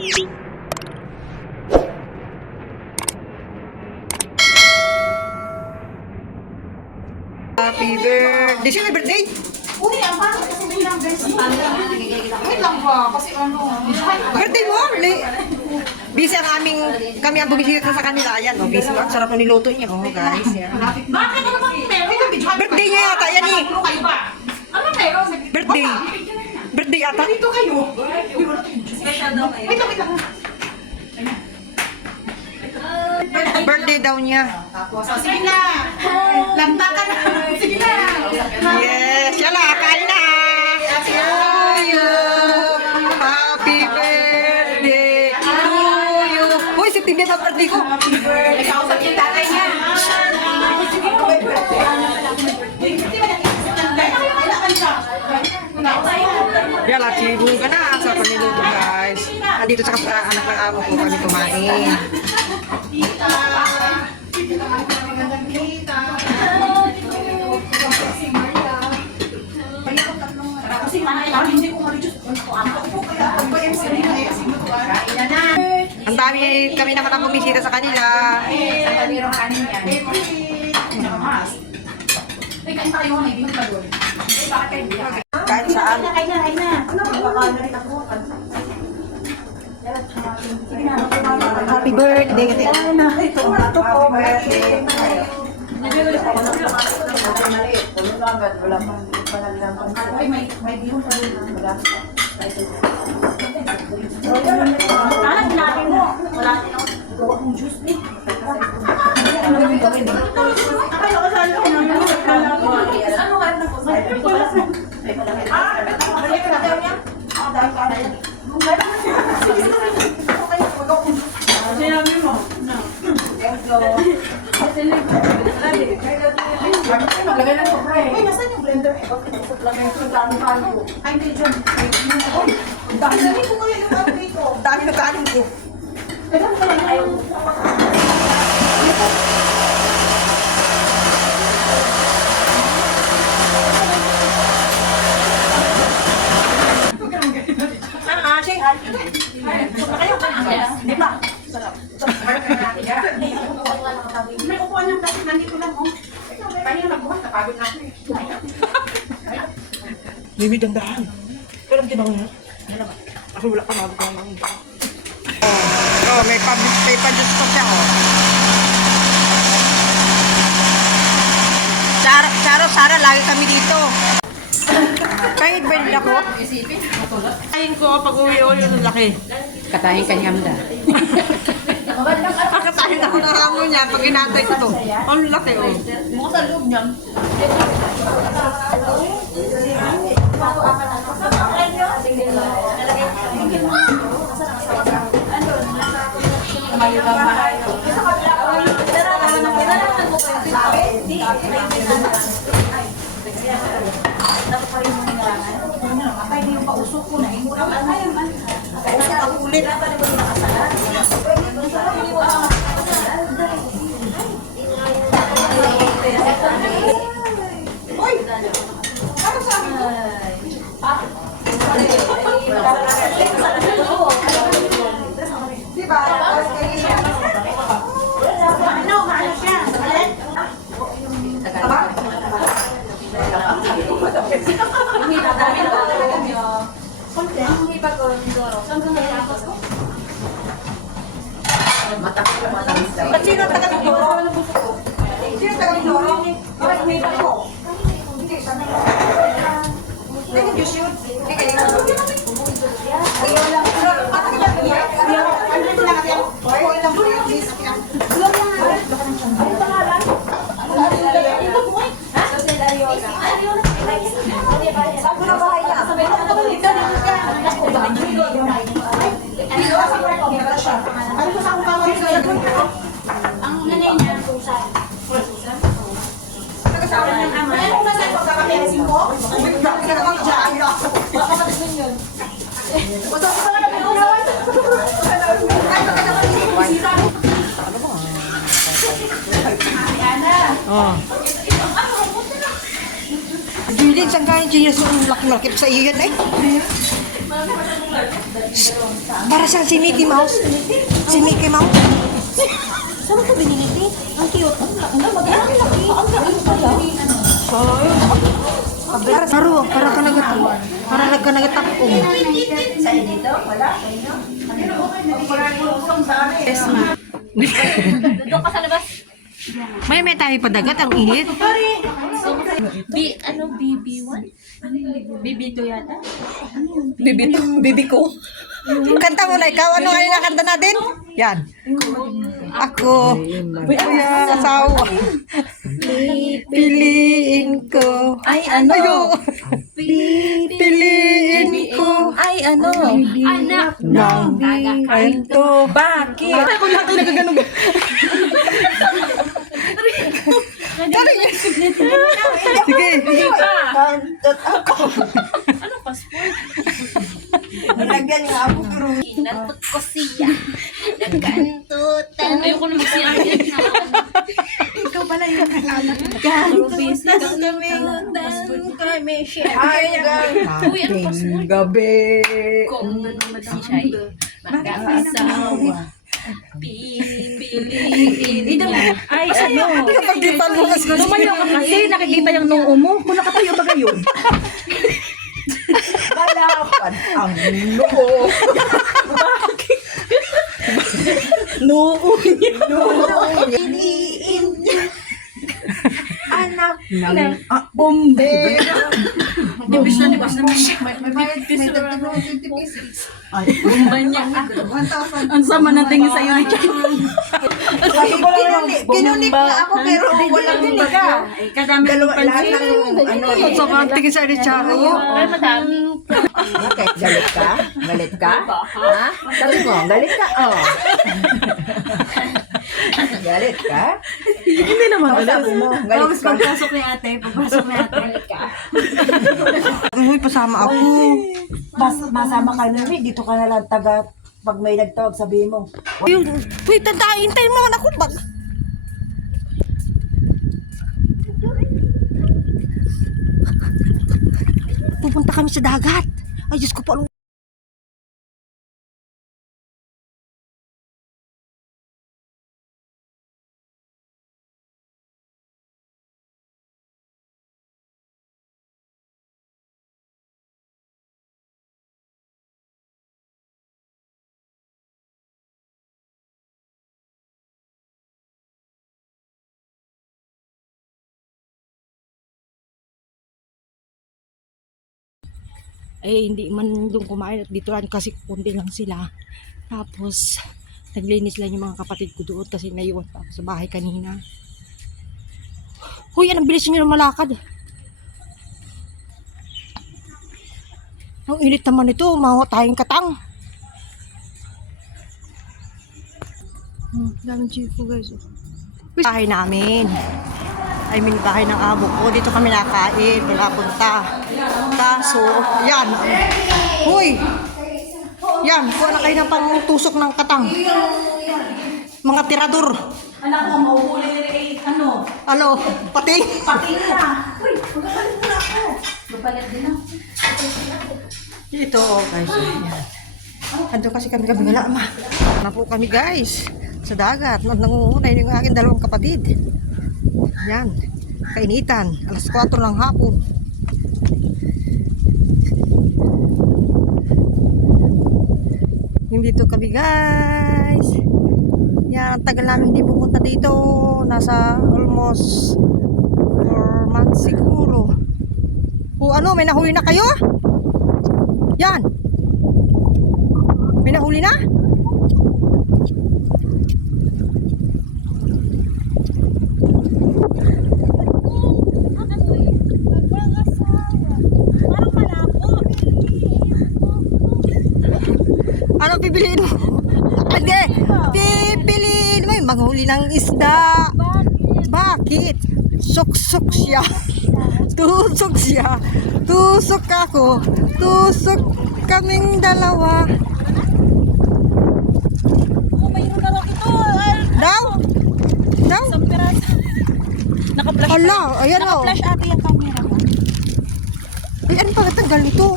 Happy birthday! Sino may birthday? Uy, ang pangit kasi may numbers. Wait lang ba? Kasi ano, Birthday mo? Busy ang kami ang bumisita sa kanila. Ayan, busy. Ang sarap ng niluto niya. Guys. Yan. bakit ano bang meron? Birthday niya yata, yan eh. Ano kayo ba? Ano meron? Birthday. Birthday ata. Dito kayo. Special daw kayo. Wait lang. Birthday daw niya. Tapos, sige na. Lanta ka na. Sige na. Yes! Yala, kain na! To you! Happy birthday to you! Uy, September na birthday ko! Happy birthday. Kausap yung tatay niya. Yala, chibong ka na sa paniluto, guys. Andito sa anak ng amo ko kami kumain. Ang dami kami naman ang bumisita sa kanila. Kahit saan. Happy birthday kasi. Maglagay ng sobra eh. Ay, nasan yung blender? Lagay ko yung dami palo. Ay, hindi dyan. Ang dami ko ngayon yung update ko. Ang dami ng kanin ko. Kailan ka lang ayaw? Di ba? Sarap. May upuan yung plastic nandito lang, oh. Kanina nagbuhat, napagod na ako eh. Baby, dandahan. Pero di ba nga? Ako wala pa bago ko lang. Oh, may pa-juice pa siya, oh. Sara, lagi kami dito. Kahit ba nila ko? Kain ko pag uwi o yung laki. Katahin ka niya mda. Katahin ako ng hamon niya pag inatay ko to. Ang laki, oh. Mukha sa loob niya. Patay na yung pausok ko na. Pausok ang ulit. Uy! Ano sa akin to? Diba? Ano? Maano siya? Taba? Ba't sino ang taga-Mindoro? Sino ang taga-Mindoro? Bakit umibat ko? Hindi, sabi ko. Hindi, you should. Hindi, ayaw lang. Patagal lang niya. Ano ito lang natin? Oo, ilang po yung list niya. Ilang lang nga. Ano pangalan? Saan na bahay niya? Ano ko sa akong kamay sa Ang nanay niya, Susan. nag-asawa niya ang ama. Ano na sa'yo? Kakapiyasin ko? Bakit ka naman dyan? Baka matisin yun. Basta ko pa nga nag-unawan. Ay, bakit naman bisita? Ana. Oh. Jilin, saan kain Genius yung laki-laki sa iyo yan eh? Para siyang si Mickey Mouse. Si Mickey Mouse. Saan ka binili, te? Ang cute. Ang laki. Ang laki pala. Para ka nagatakong. Doon ka sa labas. May tayo padagat, ang init. BB1? BB2 yata? Bibi ko. Kanta mo na ikaw. Ano nga yung nakanta natin? Yan. Ako. Kuya, asawa. Piliin ko. Ay, ano? Piliin ko. Ay, ano? Anak Nang kanto. Bakit? Ako lahat ay nagaganog. Sige. Kantot ako. Ano passport? Nalagyan nga ako pero Kinantot ko siya. Nagkantutan. Ayoko na mag-CR. ikaw pala yung anak. Kantot kami siya. Uy, ano passport? Gabi. Kung si siya ay mag-asawa. Pipiliin niya. Ay, ano? Pagdipan mo kasi. Lumayo ka kasi, nakikita yung noo mo. Kung nakatayo ba kayo? Kalapan ang noo. Bakit? Noo niya. Piliin niya. Anak ng bombe. Dibis na siya. Bomba niya. Ang sama ng tingin sa'yo ni Chan. Kinulik na ako pero walang ka. Kadami ng pansin. So, tingin sa Richard. Ay, madami. Bakit? Galit ka? Galit ka? Ha? Sabi mo, galit ka? Oh. Galit ka? Hindi naman. Sabi mo, galit ka? Pagpasok ni ate. Uy, pasama ako. Masama ka na rin. Dito ka na lang taga pag may nagtawag, sabihin mo. Uy, hintayin mo ako. Pupunta kami sa dagat. Ay, Diyos ko po. Hindi man doon kumain at dito lang kasi kundi lang sila. Tapos naglinis lang yung mga kapatid ko doon kasi naiwan pa ako sa bahay kanina. Huy, ang bilis nyo na malakad. Ang init naman ito, maho tayong katang. Daming chico guys. Bahay namin. Bahay ng amo ko. Dito kami nakain. Pinapunta. Kaso, yan. Huy! Yan, kuha na kayo ng pangtusok ng katang. Mga tirador. Anak mo, mauhuli na rin ano? Ano? Pati? Pati na. Uy, magkakalit mo na ako. Mabalat din ako. Ito, guys. Yan. Ando kasi kami wala ma. Na po kami guys. Sa dagat. Nangungunay yung aking dalawang kapatid. Yan. Kainitan. Alas 4 ng hapon. Dito kami guys. Yan. Tagal namin hindi pumunta dito. Nasa almost 4 months siguro. O ano, may nahuli na kayo? Yan. May nahuli na? Ano pipiliin mo? Hindi! Pipiliin mo yung manghuli ng isda. Bakit? Sok-sok siya. Tusok siya. Tusok ako. Tusok kaming dalawa. Mayroon na lang ito. Daw? Daw? Isang piraso. Naka-flash Ala, ayan o. Naka-flash ate yung camera mo. Ay, ano pa natanggal nito?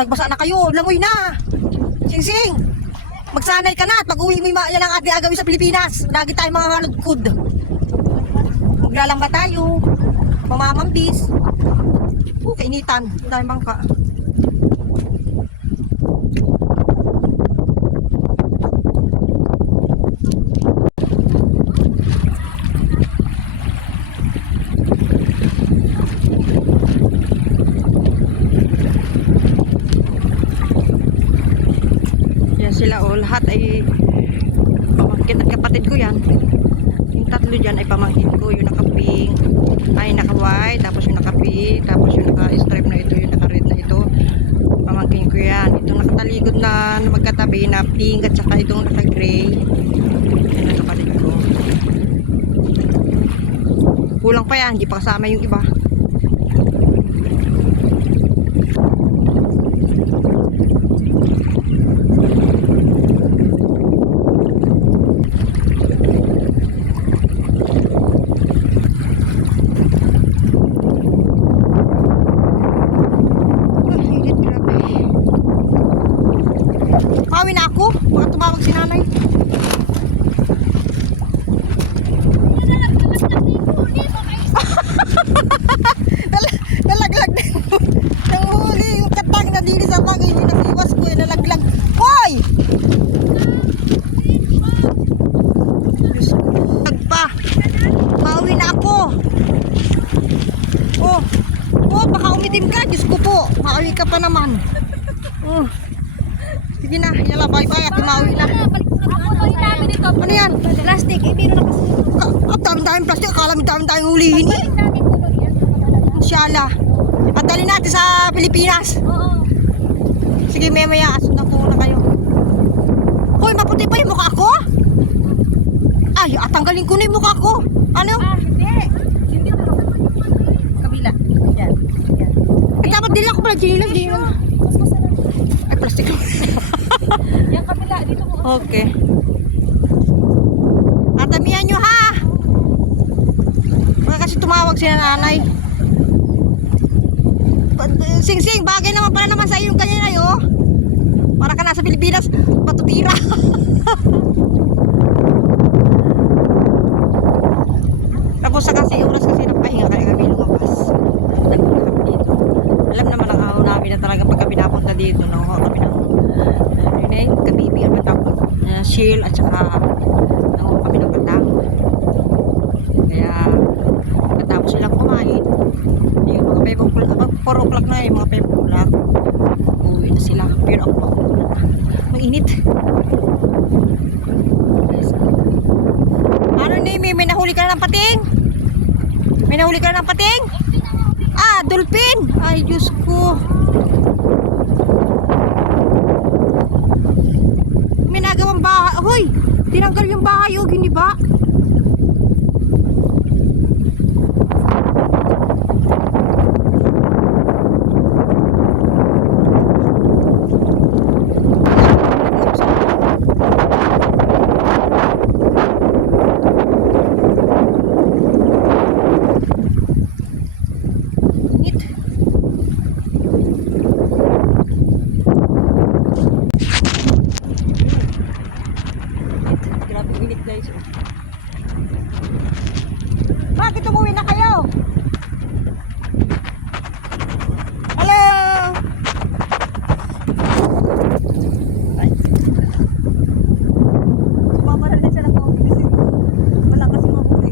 nagbasa na kayo. Langoy na. Sing-sing. Magsanay ka na at pag-uwi mo yan ang ating agawin sa Pilipinas. Lagi tayo mga haludkod. Maglalamba tayo. Mamamambis. Kainitan. Dahil bangka. Yan sila o. Lahat ay pamangkin at kapatid ko yan. Yung tatlo dyan ay pamangkin ko. Yung naka-pink, ay naka-white, tapos yung naka-pink, tapos yung naka-stripe na ito, yung naka-red na ito. Pamangkin ko yan. Itong nakataligod na magkatabi na pink at saka itong naka-gray. Yan ang kapatid ko. Kulang pa yan, hindi pa kasama yung iba. Mawin na ako. Baka tumawag si nanay. Nalaglag na ng huli. Yung katang na dili sa bagay. Hindi nasiwas ko. Nalaglag. Hoy! Nagpa. Mawin na ako. Oh. Oh, baka umitim ka. Diyos ko po. Mauwi ka pa naman. Oh. Sige na, yala, bye-bye at tumawi na. Ano yan? Plastic, eh, pero At dami-daming plastic, akala mo dami-daming hulihin eh. Inshallah. At dali natin sa Pilipinas. Oo. Sige, memaya, asun na po na kayo. Hoy, maputi pa yung mukha ko? Ay, atanggalin ko na yung mukha ko. Ano? Hindi. Hindi pa. Kabila. Yan. Yan. Ay, dapat din ako pala chinilas. Di yun. Mas masarap. Ay, plastic. Yan kabila. Dito mo. Okay. Atamihan nyo ha. Baka kasi tumawag si nanay. Sing-sing, bagay naman pala naman sa iyo yung kanina yo. Para ka nasa Pilipinas, patutira. Tapos sa kasi oras kasi nagpahinga kaya kami lumabas. Nagpunta kami dito. Alam naman ang araw namin na talaga pag kami napunta dito, nakuha kami ng kabibi at matapos shield at saka nakuha kami ng katang. Kaya matapos silang kumain, yung mga 4 o'clock na yung mga 5 o'clock, uwi na sila. Pero ako mainit. Ano na may nahuli ka na ng pating? May nahuli ka na ng pating? Ah, dolphin! Ay, Diyos ko. May nagawang bahay. Hoy! Tinanggal yung bahay, oh, hindi ba? Grabe init guys. Bakit umuwi na kayo? Hello! Ay. Sumama na rin siya ng kopi kasi wala kasi mahuli.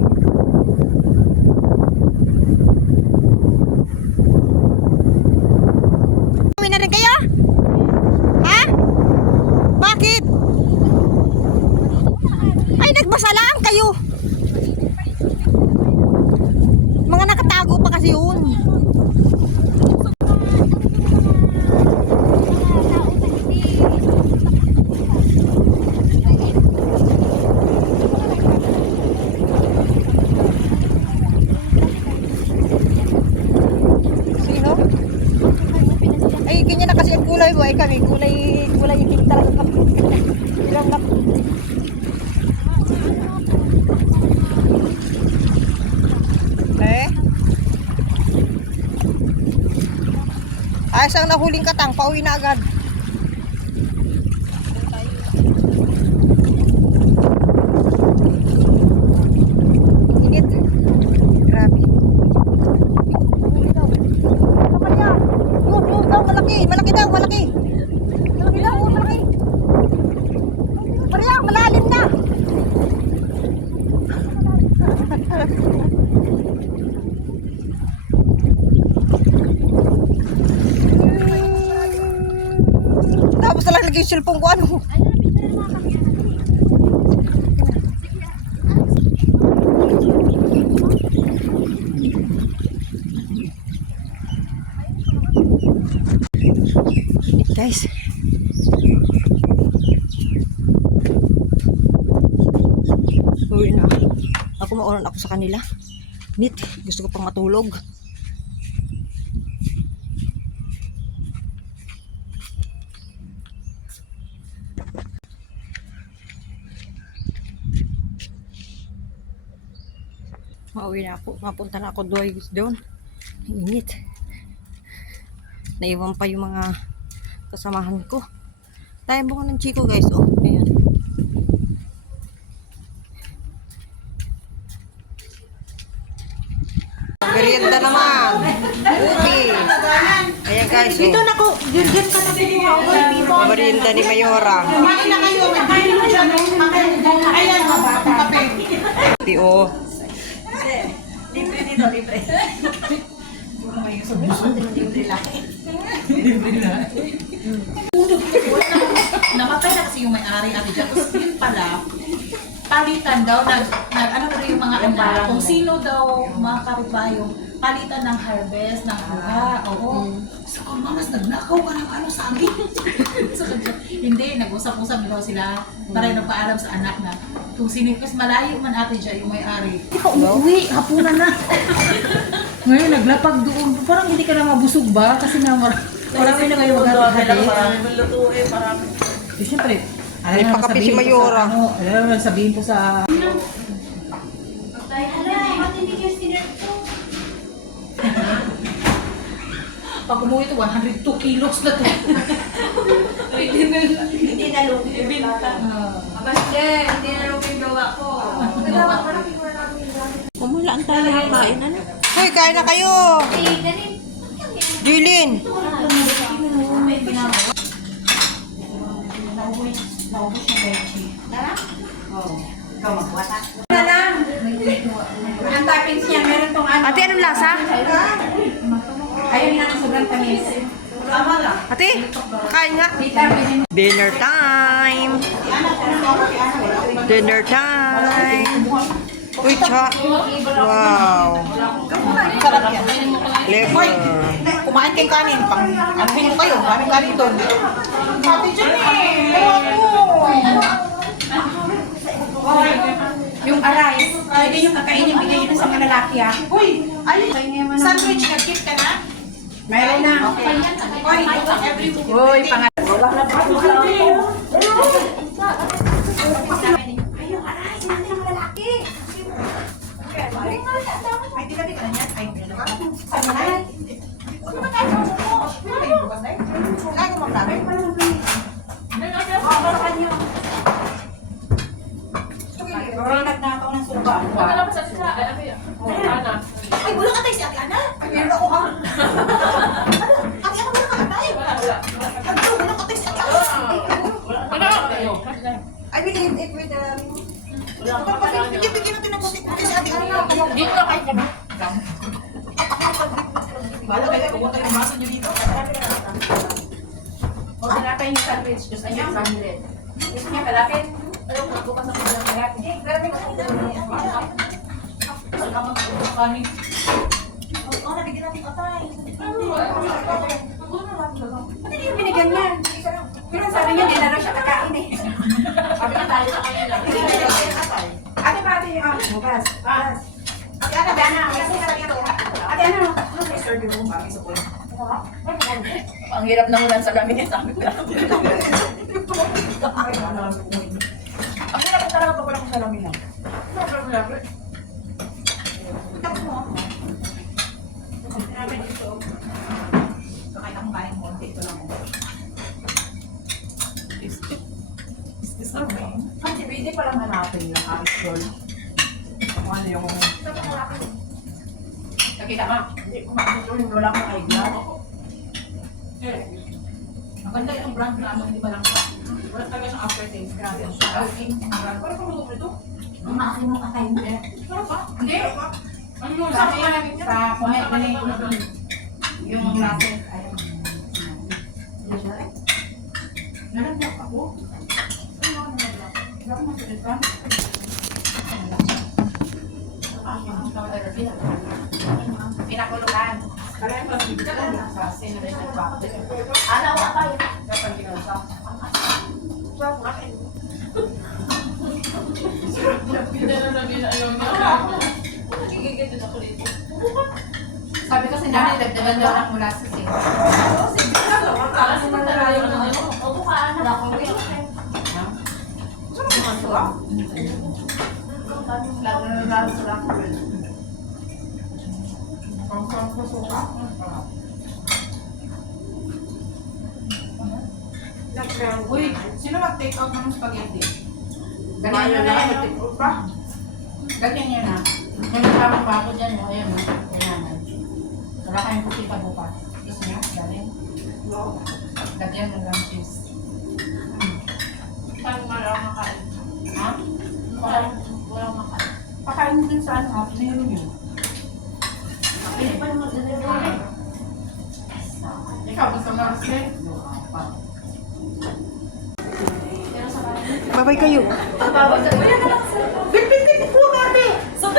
Umuwi na rin kayo? Ha? Bakit? Ay, nagbasa lang kayo. Mga nakatago pa kasi yun. Sino? Ay, ganyan na kasi ang kulay mo. Ay, kami, kulay itik talaga kami. Ilang na. Ay, isang nahuling katang. pauwi na agad. Init. Grabe. Huli daw. Ano pa niya? Yun daw, malaki. Malaki daw, malaki. Malaki daw, malaki. Maria, malalim na. Tapos na lang lagi yung cellphone ko ano. Guys. Uwi na. Ako maulan ako sa kanila. Nit, gusto ko pang matulog. Mauwi na ako. Mapunta na ako doon. Ang init. Naiwan pa yung mga kasamahan ko. Tayo mo ng chiko guys. Oh, ayan. Merienda naman. Okay. Ayan guys. Dito na ko. Diyan ka na. Merienda ni Mayora. Kumain na kayo. May mo dyan. Ayan, kape. Tio. Libre dito, libre. Namatay na kasi yung may-ari Ate Jack. Tapos yun pala, palitan daw, ano pa rin yung mga anak, kung sino daw mga karubayong palitan ng harvest, ng buha. Oo. So, kung mamas, nagnakaw ka ng ano sa amin. So, hindi, nag-usap-usap daw sila para nagpaalam sa anak na kung sino, kasi malayo man Ate Jack yung may-ari. Hindi pa umuwi, hapunan na. Ngayon, naglapag doon. Parang hindi ka na mabusog ba? Kasi na marami na kayo mag-hati. Marami lutuin, marami. Siyempre, May pakapi si Mayora. Sabihin ko sa... Pag umuwi ito, 102 kilos na ito. Hindi na lupi yung bata. Hindi na lupi yung gawa ko. Umulaan tayo ng kain, ano? Hoy, kain na kayo. Jilin. Ang toppings niya, meron tong ano. Ate, anong lasa? Ayun na, sobrang tamis. Ate, kain nga. Dinner time. Dinner time. Uy, cha. Wow. Sarap yan. Level. Kumain kayong kanin. Ano yun kayo? Maraming kanin doon. Ate dyan eh. Ewan ko. Yung aray, pwede yung kakainin, bigay yun sa mga lalaki ah. Uy, ayun. Sandwich, nag-gift ka na? Meron na. Uy, every week. Uy, pangat. Ayun, aray. Sinabi ng lalaki. Ay, tinabi ka na niyan? Ay, ano ka? Ano na? Ano ba tayo? Ano ba yung bukas na yun? Lagi mo namin? Nagnakaw ng suba. Ay, wala ka tayo si Ate Ana. Ay, meron ako ha. Ate Ana, wala ka tayo. Ay, wala ka tayo si Ate Ana. I believe it with the... Bigyan natin ng butik-butik si Ate Ana. Dito na kayo kami. Bala kayo, kung tayo ng baso nyo dito. O, sinapay yung sandwich. Gusto niyo 100. Gusto niya kalapit? Ayaw, bukas ako lang kalapit. Eh, grabe ka. Kanin. Oo, nabigyan natin atay. Ba't hindi yung binigyan niya? Pero sabi niya, hindi na raw siya kakain eh. Sabi niya tayo sa kanila. Ate, pati yung bukas. Ate Ana, Ana, kasi ka lang ito. Ate, ano? May serve yung room, bakit sa puno? Ang hirap na ulan sa gabi niya. Sabi ko lang. Ang hirap ko talaga pag wala kong salamin lang. Tapos mo ako. Kahit akong kain mo, ito lang. Is kami. Ang si BD pa lang hanapin yung Aristol. Kung ano yung... Nakita ka, hindi ko makikita yung wala kang eyeglass. Maganda yung brand namin, hindi ba lang siya? Wala talaga siyang aftertaste. Grabe ang siya. Parang kung ito. Ang maakin mo katay mo. Hindi. Ano yung sa comment na yung glasses. Ayun. Nalaglag ako. Ano ang nalaglag? Grabe masulit ka. Pinakulukan. Kaya pa bibigyan lang sa sinulation box. Ano ka pa yun? Kapag ginasa. Sabi ko si Nani, dagdagan daw ng molasses eh. Uy, sino mag-take out ng spaghetti? Ganyan yun na yun. Ganyan yun na. May masamang pa ako dyan. Ayan o. Kailangan. Wala kayong kusita bukas. Gusto niya? Galing? Lagyan ng lang cheese. Saan nga lang makain? Ha? Walang makain. Pakain mo din sa ano. Meron yun. Pili pa naman delivery. Ikaw gusto mo rin? Babay kayo. Bitbit po kami. So,